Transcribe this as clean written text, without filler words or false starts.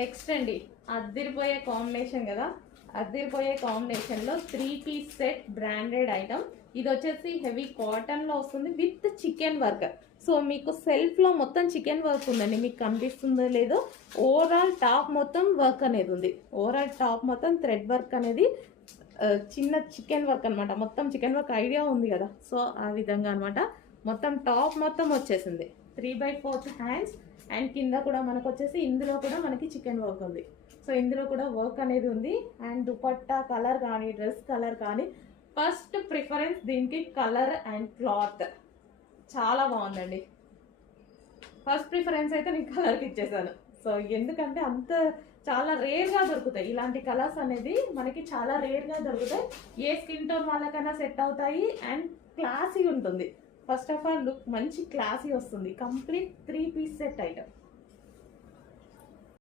Next అండి, అద్దిరిపోయే combination కదా. అద్దిరిపోయే కాంబినేషన్లో 3 పీస్ సెట్ బ్రాండెడ్ ఐటమ్. ఇది వచ్చేసి హెవీ కాటన్లో వస్తుంది విత్ చికెన్ వర్క్. సో మీకు సెల్ఫ్లో మొత్తం చికెన్ వర్క్ ఉందండి, మీకు కనిపిస్తుందో లేదో. ఓవరాల్ టాప్ మొత్తం వర్క్ అనేది ఉంది. ఓవరాల్ టాప్ మొత్తం థ్రెడ్ వర్క్ అనేది చిన్న చికెన్ వర్క్ అనమాట. మొత్తం చికెన్ వర్క్ ఐడియా ఉంది కదా, సో ఆ విధంగా అనమాట. మొత్తం టాప్ మొత్తం వచ్చేసింది 3/4 హ్యాండ్స్. అండ్ కింద కూడా మనకు వచ్చేసి ఇందులో కూడా మనకి చికెన్ వర్క్ ఉంది. సో ఇందులో కూడా వర్క్ అనేది ఉంది. అండ్ దుపట్టా కలర్ కానీ డ్రెస్ కలర్ కానీ ఫస్ట్ ప్రిఫరెన్స్ దీనికి కలర్ అండ్ క్లాత్ చాలా బాగుందండి. ఫస్ట్ ప్రిఫరెన్స్ అయితే నేను కలర్కి ఇచ్చేసాను. సో ఎందుకంటే అంత చాలా రేర్గా దొరుకుతాయి ఇలాంటి కలర్స్ అనేది, మనకి చాలా రేర్గా దొరుకుతాయి. ఏ స్కిన్ టోన్ వాళ్ళకైనా సెట్ అవుతాయి. అండ్ క్లాసీ ఉంటుంది. ఫస్ట్ ఆఫ్ ఆల్ లుక్ మంచి క్లాసీ వస్తుంది. Complete 3 piece set item.